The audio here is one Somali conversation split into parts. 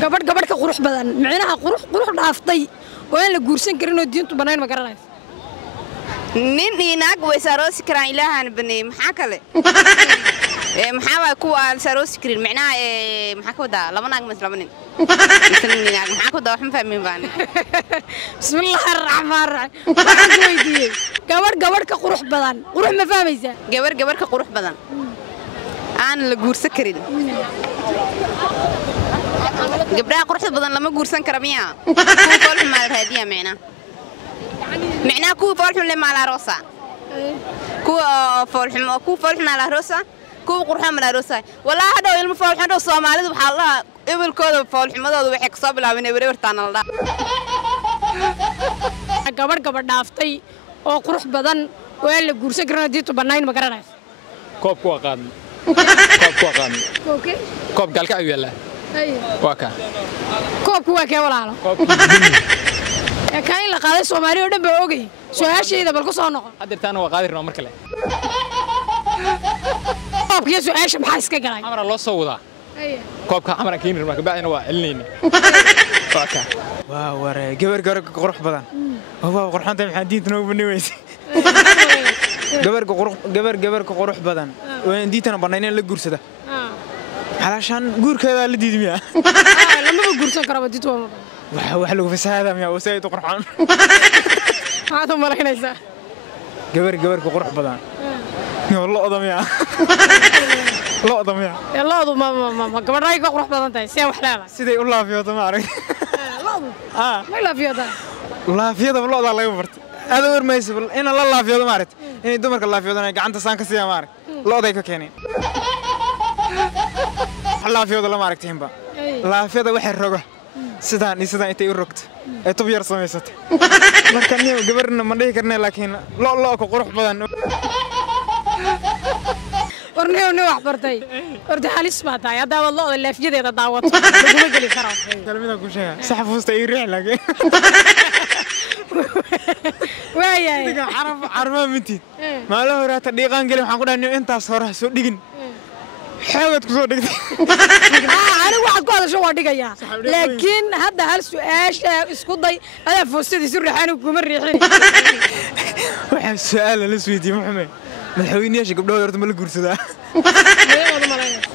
gabadh ka qurux badan micnaha qurux dhaaftay oo aan la guursan karin oo diintu banayn ma garanayso nin inaag way saroosi karaan ilaahan banay maxaa kale maxaa waa kuwa saroosi karin micnaha maxaa ka wadaa laba naag mas laba nin inaag maxaa ka wadaa wax ma fahmin baan bismillaahir rahmaanir rahiim waxaan weydiiyay gabadh ka qurux badan qurux ma fahmaysaa gabar ka qurux badan aan la guursan karin gabdhaha quruxda badan lama guursan karo miya kuwa foolxun maal raadiya micnaha kuwa foolxun le maal aroosa kuwa foolxun maal aroosa kuwa qurxan maal aroosa walaa hadhow ilmo foolxun dhow Soomaalidu waxa la ebilkooda foolxumadooda waxay ka soo bilaabeen wareertaan la gabadh dhaaftay oo qurux badan oo aan la guursan karin diintu banayn ma garanayso koobku waa qaadna koob galka ayuu yaalaa waka koobku waa kee walaalo كاين لقاضي سومالي ودن بوغي سؤاشيدا بل كسو نقو hadirtaan waa qaadirnaa mar kale koobkiyo su'aasha maxaa iska galay amara loo soo wadaa koobka amara keenir marka baadina waa celinayna waka waa ware gabar qurux badan waa qurxanta maxaa diinta noo baneeyay gabar qurux badan oo diintana banayneen la guursada halashan guurkeeda la diidmiya lama guursan karo diintu wax lagu fasaada miya wasayid qurxan هذا مرينيسا gabar qurux badan lo odamiya lo ma gabadhay ka qurux badan tahay si wax leedahay siday u laafiyado ma arag ma laafiyada lo laga bartay aad warmayso in la laafiyado ma arag in dumarka laafiyadana gacanta saan ka siya ma arag looday ka keenay laafiyado la ma aragtiinba laafiyada waxay rogo sidaan intay u rogto ay tub yar samaysatay marka niyo gabarna ma dhihi karnaa laakiin lo ka qurux badan warniyo wax bartay orda halis ma tahay hada wad looda laafiyadeeda daawato laguma gali karo kalmada ku sheega saxafuusta ay riix laakiin waayay arma minti ma la horaata dhiiqan gali waxaan ku dhahnay intaas hore soo dhigin حاولت كسر دقيقة. أنا واحد قال شو ودقيقة. لكن هذا هالسؤال إسكودي هذا فوستي يصير ريحان وكمر ريحين. واحد السؤال الأسود يا محمد. ما تحاولني أشيك قبل هذا تملك كرسي ذا.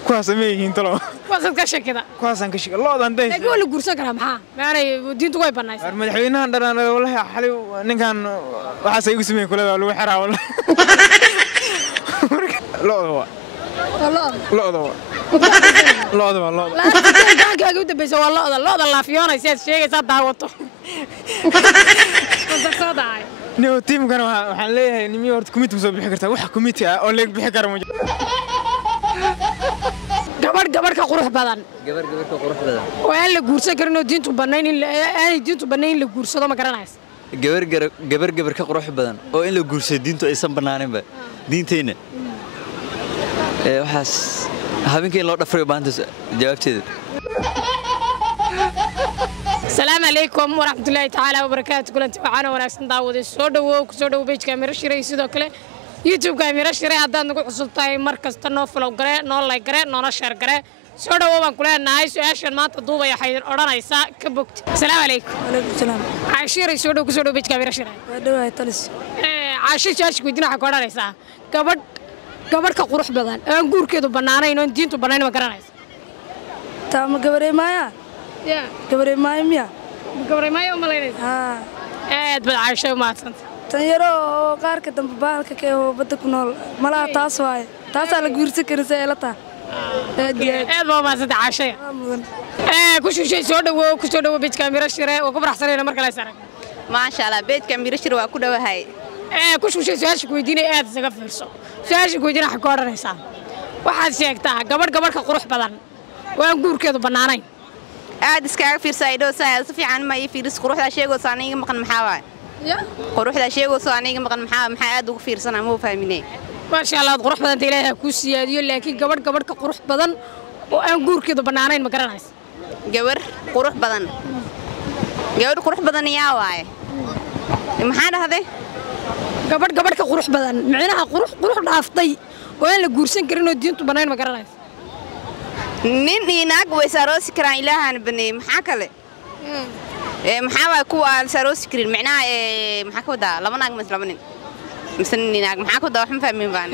كواس ميهين طلعوا. كواس كشة كذا. كواس كشة الله ده أنت. يقول كرسي كلام ها. يعني دين توي بنايس. ما تحاولنا عندنا والله حلو نكان واحد سيقول سمين كله ولا حرا ولا. لا هو. لا كان قاعد بس والله لا فيونا يصير شيء صار دعوته صداعي نيو تيم كانوا حنليه نمي ورد كوميتي مسوي بحكرته وح كوميتي أقول لك بحكر موجود gabar ka qurux badan waa la guursan karno diintu banayn la guursado ma garanaysa gabar ka qurux badan oo in la guursado diintu aysan banaaninba diinteena waxaas habeenkii loo dhafray baanta jawaabteeda السلام عليكم ورحمة الله تعالى وبركاته كل أنت معنا ونحن داود كسودو بيج كاميرا شري سيدو كله يوتيوب كاميرا شري هذا نقول حصلتاي مركز تنوف لو قرأ نون لايك قرأ نون شير قرأ سودو وان كلنا نايس عشان ما تدوب يا حيدر أرانا يسا كبوكت السلام عليكم وعليكم السلام عشيري كسودو بيج كاميرا شري ودوا تلس عشير شاش كودينا حكونا يسا gabar ka qurux badan aan guurkeedu banaanayn oo diintu banaan ma garanayso taama gabarey maaya gabarey miya ma leeyahay aad bad caasho maadsan tan yaro qaarka dambe baalka ka oo badda ku nool malaha taas waay taas la guursan karisay la taa aad baa maadsan caasho ku soo dhawo beej kaamira shire oo ku faraxsanayna marka la saarag ma sha Allah beej kaamira shire waa ku dhawahay ku su'aasha ku weydiinay aad isaga fiirso su'aasha ku weydiinay waxa ka oranaysaa waxaad sheegtaa gabar ka qurux badan waan guurkeedu banaanayn aad iska fiirsay doosaa si fiican ma fiiris quruxda sheego saaniga maqan maxaa waay quruxda sheego saaniga maqan maxaa aad ugu fiirsanaa ma fahminay ma sha Allah qurux badan Ilaahay ku siyaadiyo laakiin gabar ka qurux badan oo aan guurkeedu banaanayn ma garanayso gabar qurux badan yaa waay maxaa dhahday gabadh ka qurux badan micnaha qurux dhaaftay oo aan la guursan karin oo diintu banayn ma garanayso nin iyo naag way saroosi karaan ilaahan baneeyay maxaa kale maxaa waa kuwa aan saroosi karin macnaha maxaa ka wadaa laba naag mas laba nin mise nin naag maxaa ka wadaa wax ma fahmin baan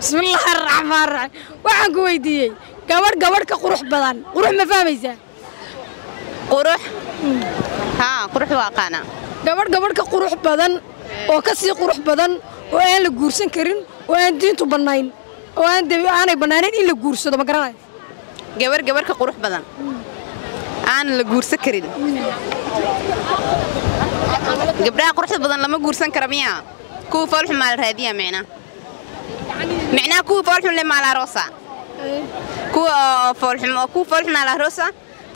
bismillaahi raxmaani raxiim waxaan ku weydiiyey gabadh ka qurux badan qurux ma fahmaysaa qurux haa qurux waa qaana gabadh ka qurux badan oo ka sii qurux badan oo aan la guursan karin oo aan diintu bannayn oo aanay bannaaneyn in la guursado ma garanayo gabar ka qurux badan aan la guursan karin gabdhaha quruxda badan lama guursan kara miya kuwa foolxun maa la raadiyaa micnaa kuwa foolxun le maa la aroosa kuwa foolxun maa la aroosa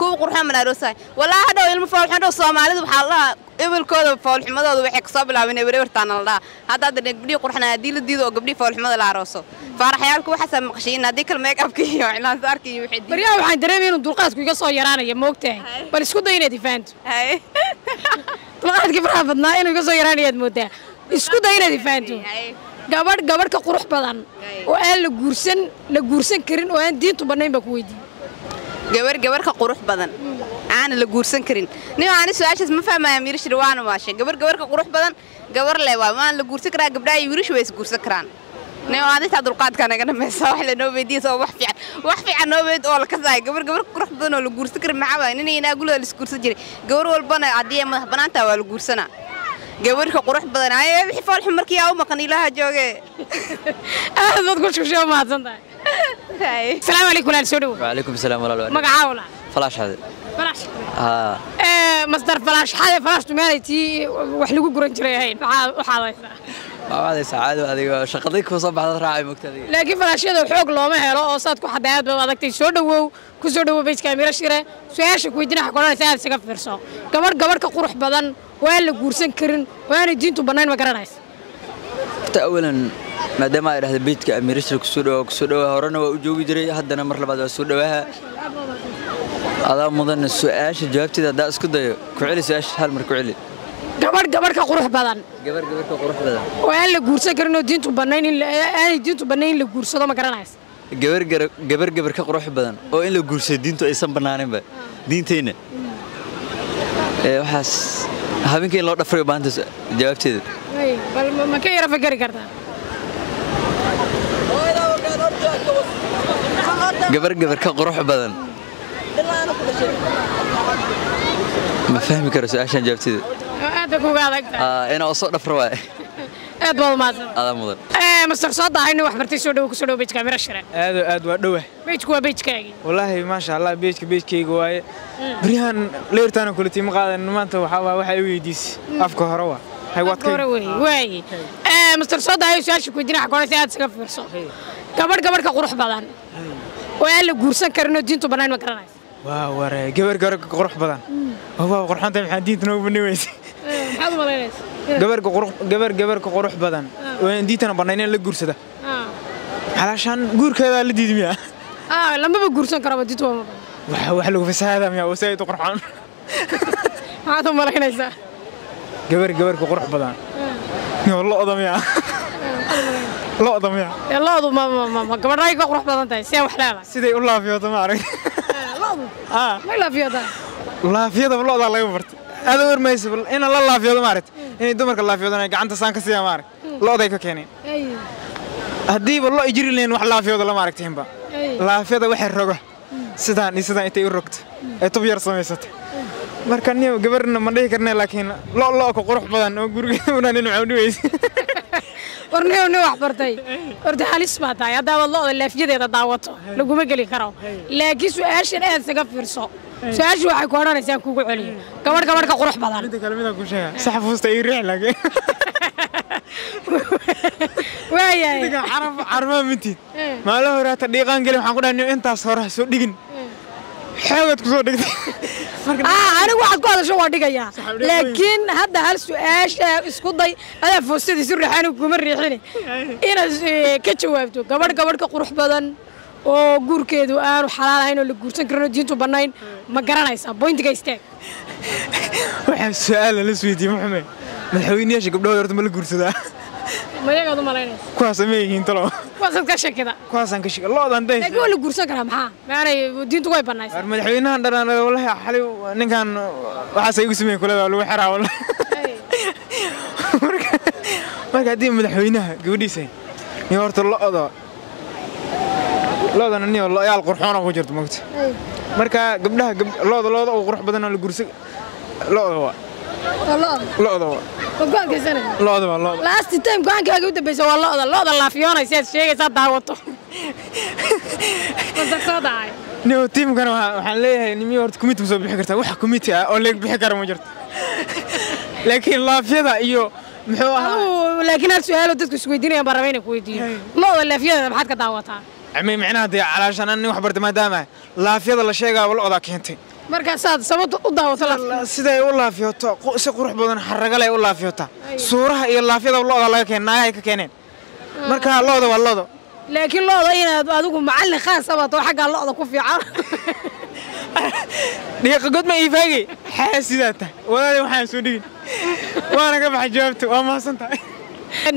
kuwa qurxoon maa la aroosa walaa hadhow ilmo foolxun dhow soomaalidu waxaa la dhahaa ebalkooda foolxumadooda waxay kasoo bilaabeen ebertaana la dhahaa hadda gabdhihii qurxana haddii la diido oo gabdhihii foolxumada la arooso faaraxyaalku waxaasaa maqashiin haddii kale meekabka iyo cilaansaarka iyo wixii baryaha waxaan dareemay inuu dulqaadku iga soo yaraanaya moogtahay bal isku day inaad ifahanto dulqaadkii faraha badnaa inuu iga soo yaraanayaad moodaa isku day inaad ifahanto gabadh ka qurux badan oo aan la guursan karin oo aan diintu bannayn baa ku weydiiyey gabar ka qurux badan aan la guursan karin nin aan su'aashaas ma fahmaya miirish riwaana maashay gabar ka qurux badan gabar le waa la guursan karaa gabdhaha iyo wiilashu way is guursan karaan nin aan inta dulqaadka naga dhamaysa wax la noo weydiiso wax fiican noo weyd oo la ka saay gabar qurux badan oo la guursan karin maxaa nin ina gulada la guursan jiray gabar walbana hadii ay madax banaanta waa la guursanaa gabar ka qurux badan ay wixii foolxun markii aa u maqan ilaaha jooge aad ku shusho maadsantahay السلام عليكم ولا سودو وعليكم السلام ولا لا مقعاولا فلاش هذا فلاش ها مصدر فلاش فلاش تمالتي wax lagu guran jiray waxaadaysa هذا سعاده هذه شقديك وصبح راعي مقتدي laakiin falaashada xoog looma helo oo saad ku xadaayad baad adagtay soo dhawow ku soo dhawow beejka mira shire su'aasha ku weydiina xaqoonaysa aad isaga fiirso gabadh ka qurux badan waa la guursan karin waana diintu bannayn ma garanaysa اولا maadaama ay dhahday beedka amirishir ku soo dhaw horena waa u joogi jiray haddana mar labaad waa soo dhawaha adaa mudan su'aasha jawaabteeda hadaa isku dayo ku celi su'aasha hal mar ku celi gabadh ka qurux badan ka qurux badan waa la guursan karin oo diintu bannayn aanay diintu bannayn la guursado ma garanaysa gabar ka qurux badan oo in la guursado diintu aysan bannaaninba diinteena waxaas habeenkii loo dhafray baanta jawaabteeda bal ma ka yara fakari kartaa gabar ka qurux badan ma fahmi karo su'aashan jawaabteeda aad kuga adagtahay ina soo dhafro waay aad baad maadsan aad mudan master soo daahayna wax bartay soo dhaw ku soo dhaw beejka mira shire aad waa dhaw beejku waa beejkaagi wallahi ma sha Allah beejkayga waaye barihan leertaan kulti ma qaadan maanta waxa ay weydiisay afka hore waa hay wadkay way master soo daahay su'aasha ku weydiina xaqoonaysa aad isaga fiirso gabadh ka qurux badan oo aan la guursan karin oo diintu bannayn ma garanaysa waa ware gabar ka qurux badan waa qurxanta maxaa diintu noo bannaysay maxaad u malaynaysaa gabar ka qurux badan oo aan diintana bannayn la guursada halashan guurkeeda la diidmiya lama guursan karo diintu wax lagu fasaada miya oo sayid qurxan maxaad u malaynaysaa gabar ka qurux badan looda miya loodu ma gabadhay ka qurux badan tahay see wax leedahay siday u laafiyoodo ma arag loodu ma laafiyooda laafiyada looda laga bartay aad u warmayso in la laafiyoodo ma arag in dumarka laafiyoodana gacanta saan ka siya ma arag looday ka keeneen haddii loo ijiri leen wax laafiyoodo lama aragtiinba laafiyada waxay rogo sidaan intay u rogto ee tub yar samaysatay marka niyo gabarna ma dhihi karnaa laakiin loo ka qurux badan oo gurigeeda una nin waxu dhiweysay warneewna wax bartay horta halis baa tahay haddaaba looda laafiyadeeda daawato laguma geli karo laakiin su'aashan aad isaga fiirso su'aashu waxay ku odhanaysaa kugu celiyo gabadh ka qurux badan inta kale mid ku sheega sax fuusta ii riix laakiin waayahay diga carfa mitid maala horaata dhiiqaan gelin waxaan ku dhahnay intaas hore soo dhigin xoogad ku soo dhigtay anigu waxaad ku hadasho waa dhigayaa laakiin hadda hal su'aasha isku day adaa foostadiisu riixaan kuma riixin inaad ka jawaabto gabadh ka qurux badan oo guurkeedu aanu xalaal ahayn oo la guursan karin oo diintu bannayn ma garanaysaa bointiga istaag waxaa su'aal la isweydiiyey maxamed madaxweynayaasha gabdhahooda horta ma la guursadaa ma yagaad u malaynaysa kuwaas ma yihiin talo kuwaasad ka shakida kuwaasaan ka shaqo loodan day laakiin waa la guursan karaa maxaa maanay diintu way banaysay madaxweynahan dhanaan wallahi xali ninkan waxaas ay ugu sameeyeen kulada lagu xiraa wallahi marka hadii madaxweynaha gabadhiisa iyo horta loodana niyo yaal qurxoon ku jirto moogta marka gabdhaha looda oo qurux badan oo la guursan looda last time go'aankaaga u dambeysay waa looda laafiyoonaysa aad sheegaysaa daawato wasaqsoodaay niyo tiimkana waxaan leeyahay nimiyo horta kumiti soo bixi kartaa wax kumiti ah oo leeg bixi kara ma jirto laakiin laafiyada iyo muxuu ahaa laakiin hal su'aalo dadku isweydiinayaan baan rabaa inaan ku weydiiyo looda laafiyada maxaad ka daawataa amay macnaha dee calaashan aan wax bartay maadaama laafiyada la sheegaa looda keentay markaasaad sababta u daawato siday u laafiyoto si qurux badan xaraga leh u laafiyota suuraha iyo laafiyada looda laga keenay ay ka keeneen marka looda waa looda laakiin looda inaad adigu macallin khaas ah oo xagga looda ku fiican dhiiqa god ma iifaagay xaasidaata walaal waxaan soo dhigin waana ka baxay jawaabta waa mahadsantahay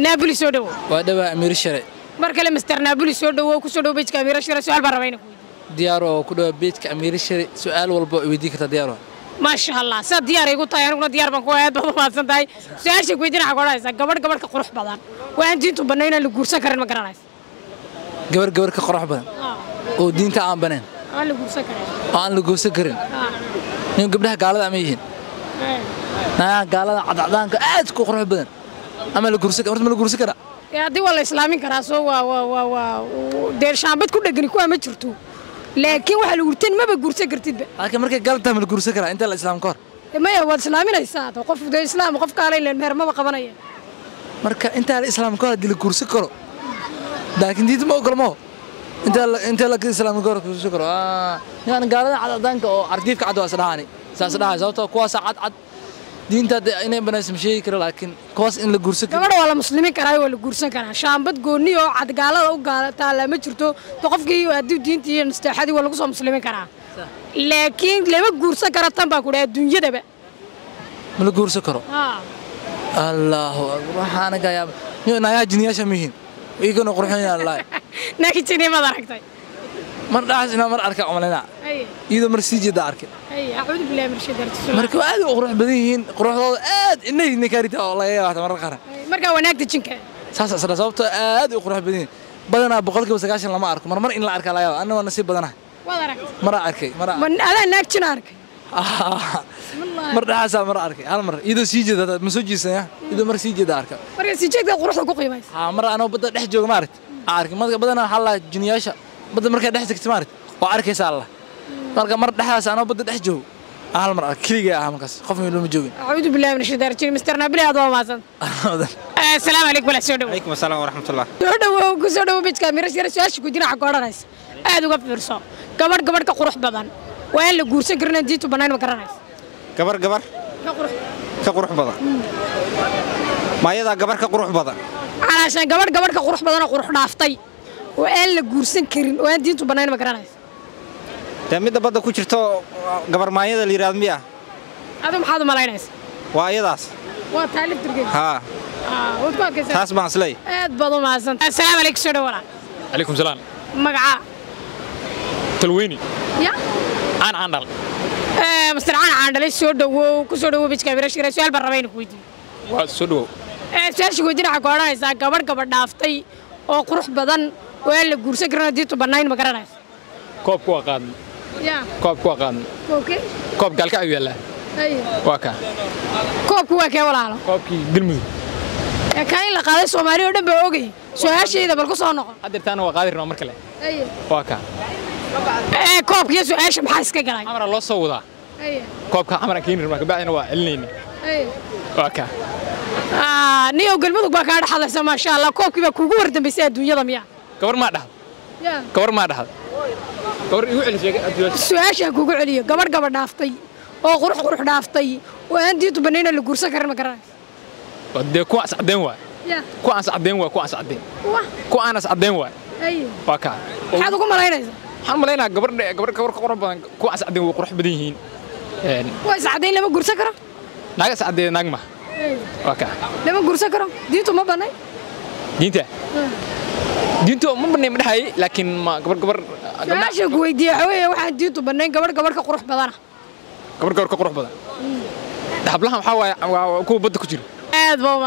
Napoli soo dhawo waa dhawaa Amir Share mar kale Mr Napoli soo dhawo ku soo dhawo beejka Amir Share su'aal baan rabaa inaan ku weydiiyo diyaar oo ku dhawa beejka Amir Share su'aal walba weydii kartaa diyaar ما شاء الله ساد ديار يقول طيب أنا ديار بنكون هاد بضم سنتاي سؤال شيء كويدين حقولها إذا قبر قروح بدن وين جيتوا بنينا اللي جورسا كرن مقرنايس قبر كقروح بدن ودين تعام بنين أنا اللي جورسا كرن أنا اللي جورسا كرن يوم قبلها قالوا عميين قالوا عضعضان قاعد كقروح بدن أما اللي جورسا كرن اللي جورسا كرن يا دي والله إسلامي كراسو و دير شعبت كل دقني كوا ما شرتو لكن واحد ورتين ما بجورسا كرتيد لكن مركز قالتها من الجورسا كرن أنت الإسلام كور ما هو الإسلامي ليس هذا وقف ده الإسلام وقف كارين للمهر ما بقبنايه مركز أنت الإسلام كور دي الجورسا كرو لكن دي ما أقول أنت لك الإسلام كور جورسا كرو يعني قالوا عضعضان عرضيك عدوا سرعاني سرعة زوجته كواس عد دين تاد إني بناس مشي كره لكن كواس إن الجورسا كمان ولا مسلمين كراي ولا جورسا كنا شامبت قوني أو عد قالوا أو قال تعالى ما شرتو توقف كي يودي دين تي نستحدي ولا قصة مسلمين كنا لكن لما جورسا كرا تنبأ كده الدنيا ده بقى من الجورسا كرو الله أكبر حنا جاي نايا جنيا شميهين يكونوا قرحين الله ناكي تيني ما دركتي مرة عزنا مرة أركع عملنا إذا مرسيجي دارك أعوذ بالله من الشيطان الرجيم مركب عادي قروح بدين قروح عاد إني نكاريته والله يا واحد مرة خير مركب وناك تجنك ساس صوبته عادي قروح بدين بدنا بقولك بس عشان لما أركب مرة إن لا أركب لا يا أنا ونسيب بدنا مرة أركب مرة من هذا ناك تنارك مرة حاسة مرة أركب هالمرة إذا سيجي ده مسوجي سنة إذا مرة سيجي ده أركب مرة سيجي ده قروح لقوقي بس مرة أنا بدأ نحجو مارت أركب ما بدنا حلا جنياشة بدنا مركب نحجك مارت وأركب سالة مرة حاسة أنا بدأ نحجو هالمرة كلية أهمكاس خوف من المجوين أعوذ بالله من الشيطان الرجيم مستر نابلي هذا ما صن السلام عليكم ولا سودو عليكم السلام ورحمة الله سودو بيت كاميرا سير سؤال شو كدينا حقورنا ناس هذا قبل قبر كقروح بدن وين اللي جورسا كرنا جيتو بناين مكرنا ناس قبر كقروح بدن ما يدا قبر كقروح بدن علشان قبر كقروح بدن قروح نافتي وين اللي جورسا كرنا وين جيتو بناين مكرنا ناس midda badda ku jirto gabar maayada la yiraahdo miya adu maxaad malaynaysaa waa ayadaas waa taalib turkey wad ku arkaysaa taas baan islay aad baad u mahadsan assalaamu alaykum soo dhawaada عليكم السلام magaca تلويني ya aan dhal Mr. aan dhalay soo dhawow ku soo dhawow bijka birashira su'aal baan rabaa inaan ku weydiiyo waa soo dhawow su'aasha weydiina waxa go'aanaysaa gabar dhaaftay oo qurux badan oo la guursan karana diintu banayn ma garanayso koobku waa qaadnay يا كوب قان كوب قال كأي ولا واقع كوب واقع ولا لا كوب كي قلمي كاين لقاضي سومالي ودن بوغي سؤال شيء إذا بالكو سو نقو قدرت أنا وقادر نو مركله واقع كوب يسو إيش محاس كجراي عمر الله صودا كوب كعمر كين رمك بعدين وعلني واقع نيو قلمي بقى حدا سما ما شاء الله كوب كيف كوجو ورد بيسيد الدنيا ضميا كبر ما ده كبر ما ده سؤال كوجو عليه قبر دافتي أو قروح دافتي وعندي تبنينا اللي جورسا كرنا كرنا ودي كواس عدين واي كواس عدين واي واقع هذا كم ملاينا حن ملاينا قبر قرب كواس عدين وقروح بديهين كواس عدين لما جورسا كرنا ناقص عدين نجمة واقع لما جورسا كرنا دي تو ما بناي diinta diintu ma banay madhahay laakiin ma gabar su'aasha ku weydiiyay waxa weeye waxaan diintu banayn gabar ka qurux badana gabar ka qurux badan hablaha waxa waa kuwa badda ku jira aad baa